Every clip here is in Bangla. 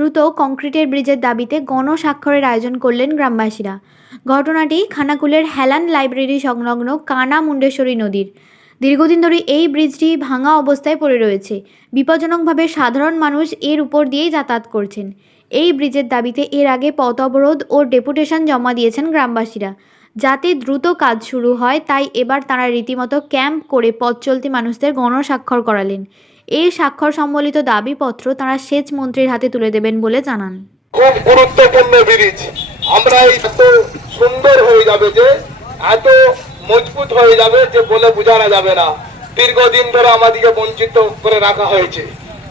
দ্রুত কংক্রিটের ব্রিজের দাবিতে গণস্বাক্ষরের আয়োজন করলেন গ্রামবাসীরা। ঘটনাটি খানাকুলের হেলান লাইব্রেরি সংলগ্ন কানা মুন্ডেশ্বরী নদীর। দীর্ঘদিন ধরে এই ব্রিজটি ভাঙা অবস্থায় পড়ে রয়েছে। বিপজ্জনকভাবে সাধারণ মানুষ এর উপর দিয়েই যাতায়াত করছেন। এই ব্রিজের দাবিতে এর আগে পথ অবরোধ ও ডেপুটেশন জমা দিয়েছেন গ্রামবাসীরা। যাতে দ্রুত কাজ শুরু হয়, তাই এবার তারা রীতিমতো ক্যাম্প করে পথ চলতি মানুষদের গণস্বাক্ষর করালেন। এই স্বাক্ষর সম্বলিত দাবিপত্র তারা সেচ মন্ত্রীর হাতে তুলে দেবেন বলে জানান। খুব গুরুত্বপূর্ণ ব্রিজ। আমরা এত সুন্দর হয়ে যাবে যে, এত মজবুত হয়ে যাবে যে বলে বোঝানো যাবে না। দীর্ঘদিন ধরে আমাদেরকে বঞ্চিত করে রাখা হয়েছে।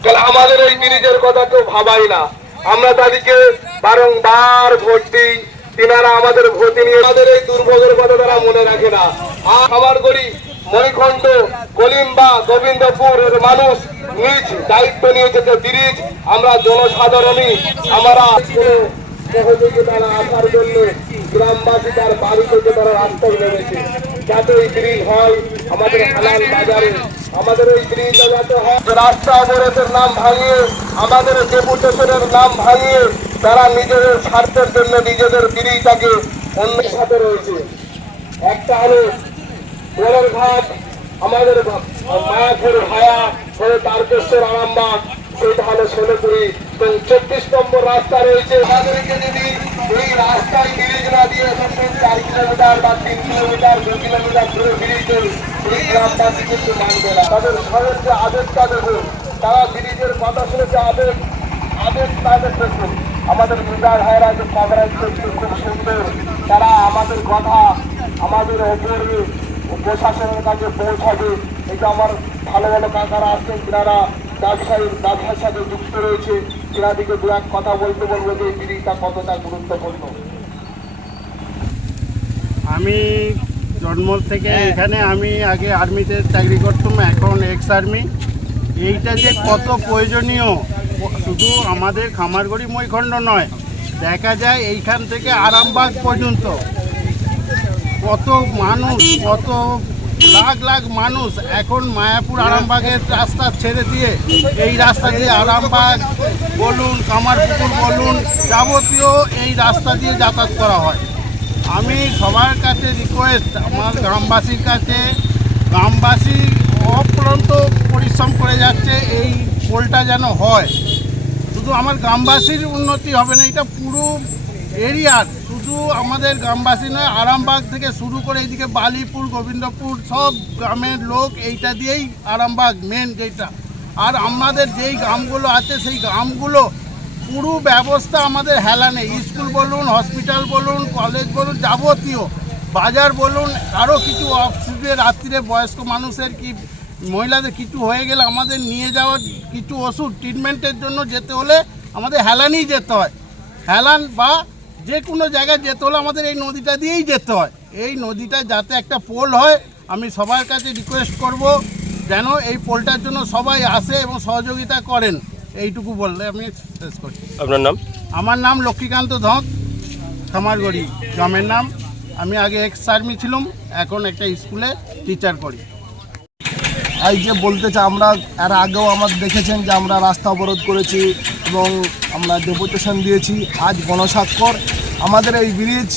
তাহলে আমাদের এই ব্রিজের কথা কেউ ভাবাই না। আমরা তাদেরকে বারংবার ভোট দিই। তিনারা আমাদের ভোট নিয়ে আমাদের এই দুর্ভোগের কথা তারা মনে রাখে না। আর আমার করি মণিখণ্ড কলিম্বা গোবিন্দপুরের মানুষ নিজ দায়িত্ব নিয়ে যেতে ব্রিজ আমরা জনসাধারণই, আমরা গ্রামবাসী তার যাতে হয়, আমাদের আমাদের যাতে হয়। নাম ভাঙিয়ে, আমাদের নাম ভাঙিয়ে তারা নিজেদের স্বার্থের জন্য নিজেদের ব্রিজটাকে অন্য সাথে রয়েছে। একটা হলো গোলের ঘাট আমাদের মায়াপুর ভায়া হয়ে তারকেশ্বর আরামবাগ সেটা হলো ষোলপুরি। এবং চব্বিশ নম্বর রাস্তা রয়েছে। আমাদেরকে যদি এই রাস্তায় ব্রিজ না দিয়ে ধরুন চার কিলোমিটার বা তিন কিলোমিটার, দু কিলোমিটার দূরে ব্রিজ এই গ্রামবাসী কিন্তু মানবে না। তাদের শহরের যে আবেগটা দেখুন তারা ব্রিজের কথা শুনেছে আবেগ আবেগ তাদের দেখুন আমাদের মিডিয়া ভাইরা যে কভারেজ খুব সুন্দর তারা আমাদের কথা, আমাদের ওপরে প্রশাসনের কাছে পৌঁছাবে, এটা আমার ভালো ভালো কাকারা আছেন, যারা ব্যবসায়ী, ব্যবসার সাথে যুক্ত রয়েছে এনাদিকে দু এক কথা বলতে বলব যে এই ব্রিজটা কতটা গুরুত্বপূর্ণ। আমি জন্ম থেকে এখানে, আমি আগে আর্মিতে চাকরি করতাম, এখন এক্স আর্মি। এইটা যে কত প্রয়োজনীয়, শুধু আমাদের খামারগড়ি মৈখণ্ড নয়, দেখা যায় এইখান থেকে আরামবাগ পর্যন্ত। কত মানুষ, কত লাখ লাখ মানুষ এখন মায়াপুর আরামবাগের রাস্তা ছেড়ে দিয়ে এই রাস্তা দিয়ে আরামবাগ বলুন, কামারপুকুর বলুন, যাবতীয় এই রাস্তা দিয়ে যাতায়াত করা হয়। আমি সবার কাছে রিকোয়েস্ট আমার গ্রামবাসীর কাছে, গ্রামবাসী অপ্রান্ত পরিশ্রম করে যাচ্ছে এই পোলটা যেন হয়। শুধু আমার গ্রামবাসীর উন্নতি হবে না, এটা পুরো এরিয়ার শুধু আমাদের গ্রামবাসী নয়, আরামবাগ থেকে শুরু করে এইদিকে বালিপুর, গোবিন্দপুর, সব গ্রামের লোক এইটা দিয়েই আরামবাগ মেন যেটা আর আমাদের যেই গ্রামগুলো আছে, সেই গ্রামগুলো পুরো ব্যবস্থা আমাদের হেলা নেই। স্কুল বলুন হসপিটাল বলুন কলেজ বলুন, যাবতীয়। বাজার বলুন আরও কিছু অক্সিজেন রাত্রিরে বয়স্ক মানুষের কি, মহিলাদের কিছু হয়ে গেলে আমাদের নিয়ে যাওয়ার কিছু ওষুধ ট্রিটমেন্টের জন্য যেতে হলে আমাদের হেলানেই যেতে হয়। হেলান বা যে কোনো জায়গায় যেতে হলে আমাদের এই নদীটা দিয়েই যেতে হয়। এই নদীটা যাতে একটা পোল হয় আমি সবার কাছে রিকোয়েস্ট করব যেন এই পোলটার জন্য সবাই আসে এবং সহযোগিতা করেন। এইটুকু বললে আমি শেষ করছি। আপনার নাম? আমার নাম লক্ষ্মীকান্ত ধক খামারগড়ি। গ্রামের নাম। আমি আগে এক্স আর্মি ছিলাম এখন একটা স্কুলে টিচার করি। এই যে বলতে চাই আমরা এর আগেও আমার দেখেছেন যে আমরা রাস্তা অবরোধ করেছি এবং আমরা ডেপুটেশন দিয়েছি। আজ গণস্বাক্ষর। আমাদের এই ব্রিজ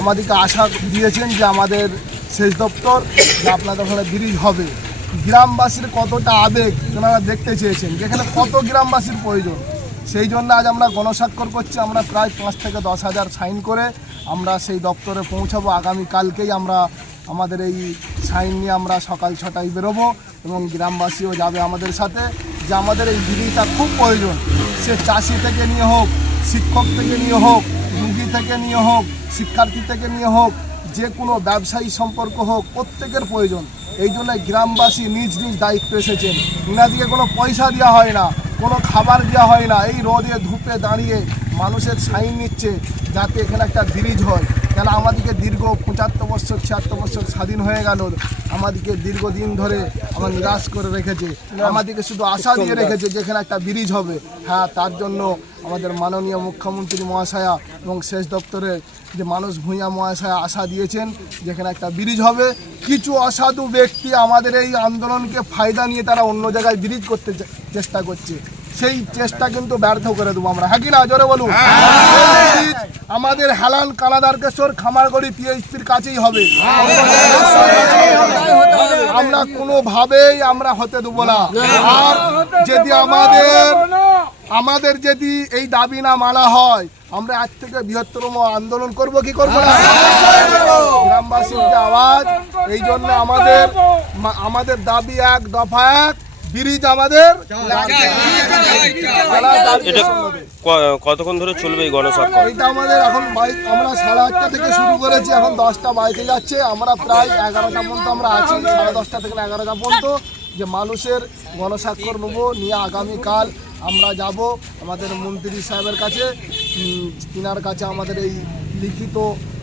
আমাদেরকে আশা দিয়েছেন যে আমাদের সেচ দপ্তর যে আপনাদের ওখানে ব্রিজ হবে। গ্রামবাসীর কতটা আবেগ ওনারা দেখতে চেয়েছেন যেখানে কত গ্রামবাসীর প্রয়োজন। সেই জন্য আজ আমরা গণস্বাক্ষর করছি। আমরা প্রায় পাঁচ থেকে দশ হাজার সাইন করে আমরা সেই দপ্তরে পৌঁছাবো। আগামীকালকেই আমরা আমাদের এই সাইন নিয়ে আমরা সকাল ছটায় বেরোবো এবং গ্রামবাসীও যাবে আমাদের সাথে। যে আমাদের এই বিড়িটা খুব প্রয়োজন। সে চাষি থেকে নিয়ে হোক, শিক্ষক থেকে নিয়ে হোক, রুগী থেকে নিয়ে হোক, শিক্ষার্থী থেকে নিয়ে হোক, যে কোনো ব্যবসায়ী সম্পর্ক হোক, প্রত্যেকের প্রয়োজন। এই জন্য গ্রামবাসী নিজ নিজ দায়িত্ব এসেছেন। ইনাদিকে কোনো পয়সা দেওয়া হয় না, কোনো খাবার দেওয়া হয় না। এই রোদে ধূপে দাঁড়িয়ে মানুষের সাইন নিচ্ছে যাতে এখানে একটা ব্রিজ হয়। কেন আমাদেরকে দীর্ঘ পঁচাত্তর বছর ছিয়াত্তর বছর স্বাধীন হয়ে গেল। আমাদেরকে দীর্ঘদিন ধরে আমার নিরাশ করে রেখেছে। আমাদেরকে শুধু আশা দিয়ে রেখেছে যেখানে একটা ব্রিজ হবে। হ্যাঁ তার জন্য আমাদের মাননীয় মুখ্যমন্ত্রী মহাশয়া এবং শেষ দপ্তরের যে মানুষ ভূঁইয়া মহাশয়া আশা দিয়েছেন যেখানে একটা ব্রিজ হবে। কিছু অসাধু ব্যক্তি আমাদের এই আন্দোলনকে ফায়দা নিয়ে তারা অন্য জায়গায় ব্রিজ করতে চেষ্টা করছে। সেই চেষ্টা কিন্তু ব্যর্থ করে দেবো আমরা। হ্যাঁ কি না? জোরে বলুন। bridge আমাদের হেলান কানাদারকেশ্বর খামারগড়ি পিএইচপির কাছেই হবে। আমরা কোনোভাবেই আমরা হতে দেবো না। আর যদি আমাদের আমাদের যদি এই দাবি না মানা হয় আমরা আজ থেকে বৃহত্তম আন্দোলন করব কি করব না? গ্রামবাসীর আওয়াজ এই জন্য আমাদের আমাদের দাবি এক দফা এক। ব্রিজ আমাদের এটা ক- কতক্ষণ ধরে চলবে এই গণস্বাক্ষর? এইটা আমাদের এখন বাইক আমরা সাড়ে আটটা থেকে শুরু করেছি এখন দশটা বাইকে যাচ্ছে। আমরা প্রায় এগারোটা পর্যন্ত আমরা আছি সাড়ে দশটা থেকে এগারোটা পর্যন্ত। যে মানুষের গণস্বাক্ষর নেব নিয়ে আগামীকাল আমরা যাব আমাদের মন্ত্রী সাহেবের কাছে। তিনার কাছে আমাদের এই লিখিত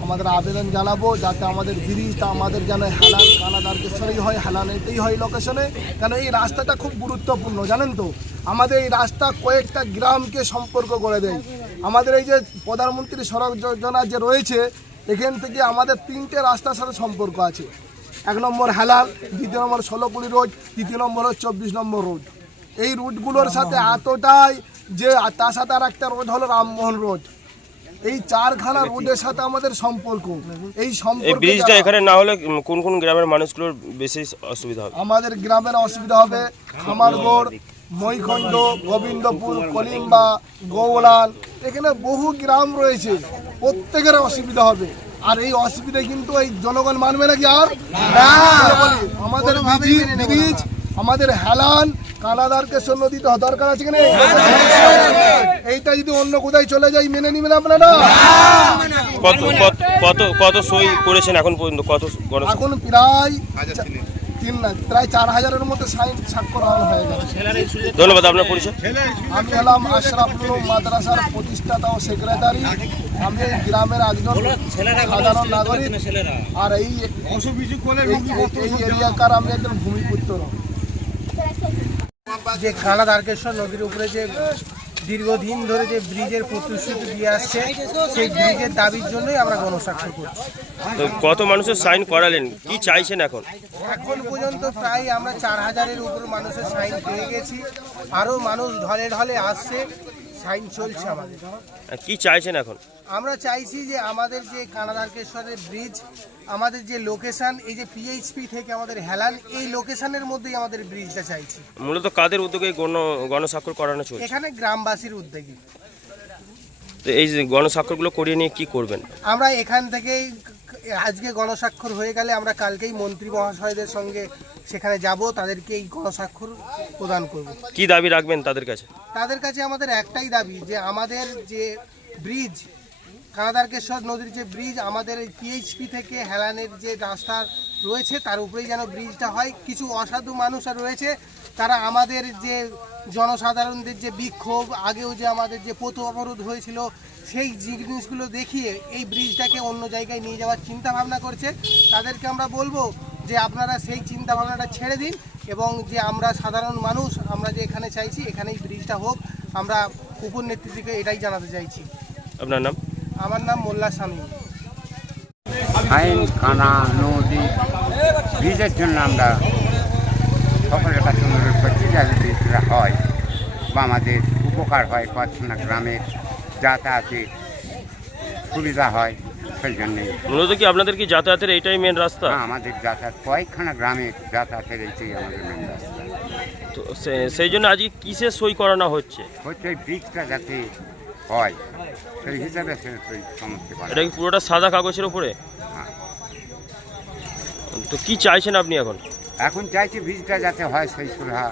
আমাদের আবেদন জানাব যাতে আমাদের ব্রিজটা আমাদের যেন হেলান কানাদারকেশ্বরেই হয়, হেলান এতেই হয় লোকেশনে কেন এই রাস্তাটা খুব গুরুত্বপূর্ণ, জানেন তো? আমাদের এই রাস্তা কয়েকটা গ্রামকে সম্পর্ক করে দেয়। আমাদের এই যে প্রধানমন্ত্রী সড়ক যোজনা যে রয়েছে, এখান থেকে আমাদের তিনটে রাস্তার সাথে সম্পর্ক আছে। এক নম্বর হেলাল, দ্বিতীয় নম্বর ষোলোকুড়ি রোড, তৃতীয় নম্বর হচ্ছে চব্বিশ নম্বর রোড। এই রুটগুলোর সাথে এতটাই যে, তার সাথে আর একটা রোড হলো রামমোহন রোড। এই চারখানা রোডের সাথে আমাদের সম্পর্ক। এই এই ব্রিজটা এখানে না হলে কোন কোন গ্রামের মানুষগুলোর বেশি অসুবিধা হবে? আমাদের গ্রামের অসুবিধা হবে খামারগড় মইখণ্ড গোবিন্দপুর কলিম্বা গৌলান এখানে বহু গ্রাম রয়েছে। প্রত্যেকের অসুবিধা হবে। আর এই অসুবিধা কিন্তু এই জনগণ মানবে নাকি আর? না। আমাদের ব্রিজ আমাদের হেলান কানাদারকে সৈন্য দিতে দরকার আছে কিনা এইটা যদি অন্য কোথায় চলে যায় মেনে নিবেন আপনারা? কত কত কত সই করেছেন এখন পর্যন্ত? কত এখন প্রায় তিন না প্রায় চার হাজারের মতো সাইন স্বাক্ষর হয়ে গেছে। ধন্যবাদ আপনার পরিচয়। আমি হলাম আশরাফুল মাদ্রাসার প্রতিষ্ঠাতা ও সেক্রেটারি আমি গ্রামের একজন সাধারণ নাগরিক। আর এই এই- এই এরিয়াকার আমি একজন ভূমিপুত্র। যে খানা দ্বারকেশ্বর নদীর উপরে যে দীর্ঘদিন ধরে যে ব্রিজের প্রতিশ্রুতি দিয়ে আসছে সেই ব্রিজের দাবির জন্যই আমরা গণস্বাক্ষর করছি। তো কত মানুষের সাইন করালেন? কি চাইছেন এখন? এখন পর্যন্ত প্রায় আমরা চার হাজারের উপর মানুষের সাইন পেয়ে গেছি। আরও মানুষ ঢলে ঢলে আসছে। সাইন চলছে আমাদের। আর কি চাইছেন এখন? আমরা চাইছি যে আমাদের যে কানাদারকেশ্বরের ব্রিজ আমাদের যে লোকেশন এই যে পিএইচপি থেকে আমাদের হেলান এই লোকেশনের মধ্যেই আমাদের ব্রিজটা চাইছি। মূলত কাদের উদ্যোগে গণ গণস্বাক্ষর করানো চলছে? এখানে গ্রামবাসীর উদ্যোগে। তো এই যে গণস্বাক্ষরগুলো করিয়ে নিয়ে কি করবেন? আমরা এখান থেকেই আজকে গণস্বাক্ষর হয়ে গেলে আমরা কালকেই মন্ত্রী মহাশয়দের সঙ্গে সেখানে যাব তাদেরকে এই গণস্বাক্ষর প্রদান করব। কি দাবি রাখবেন তাদের কাছে? তাদের কাছে আমাদের একটাই দাবি যে আমাদের যে ব্রিজ কানাদারকেশ্বর নদীর যে ব্রিজ আমাদের এই পিএইচপি থেকে হেলানের যে রাস্তা রয়েছে তার উপরেই যেন ব্রিজটা হয়। কিছু অসাধু মানুষ আর রয়েছে তারা আমাদের যে জনসাধারণদের যে বিক্ষোভ আগেও যে আমাদের যে পথ অবরোধ হয়েছিল সেই জিনিসগুলো দেখিয়ে এই ব্রিজটাকে অন্য জায়গায় নিয়ে যাওয়ার চিন্তা ভাবনা করছে। তাদেরকে আমরা বলব যে আপনারা সেই চিন্তা ভাবনাটা ছেড়ে দিন এবং যে আমরা সাধারণ মানুষ আমরা যে এখানে চাইছি এখানেই ব্রিজটা হোক। আমরা উপর নেতৃত্বকে এটাই জানাতে চাইছি। আপনার নাম? আমার নাম মোল্লা স্বামী আইন কানা নদী ব্রিজের জন্য আমরা সকলের কাছে অনুরোধ করছি যাতে ব্রিজটা হয় বা আমাদের উপকার হয় পাঁচখানা গ্রামের যাতায়াতে সুবিধা হয় সেই জন্যেই। মূলত কি আপনাদের কি যাতায়াতের এইটাই মেন রাস্তা? হ্যাঁ, আমাদের যাতায়াত কয়েকখানা গ্রামে যাতায়াতের এইটাই আমাদের মেন রাস্তা। তো সে- সেই জন্য আজকে কিসে সই করানো হচ্ছে? হচ্ছে এই ব্রিজটা যাতে হয় সেই হিসাবে সে সই সমস্ত করা এটা কি পুরোটা সাদা কাগজের উপরে? হ্যাঁ। তো কি চাইছেন আপনি এখন? এখন চাইছি ব্রিজটা যাতে হয় সেই সুবিধার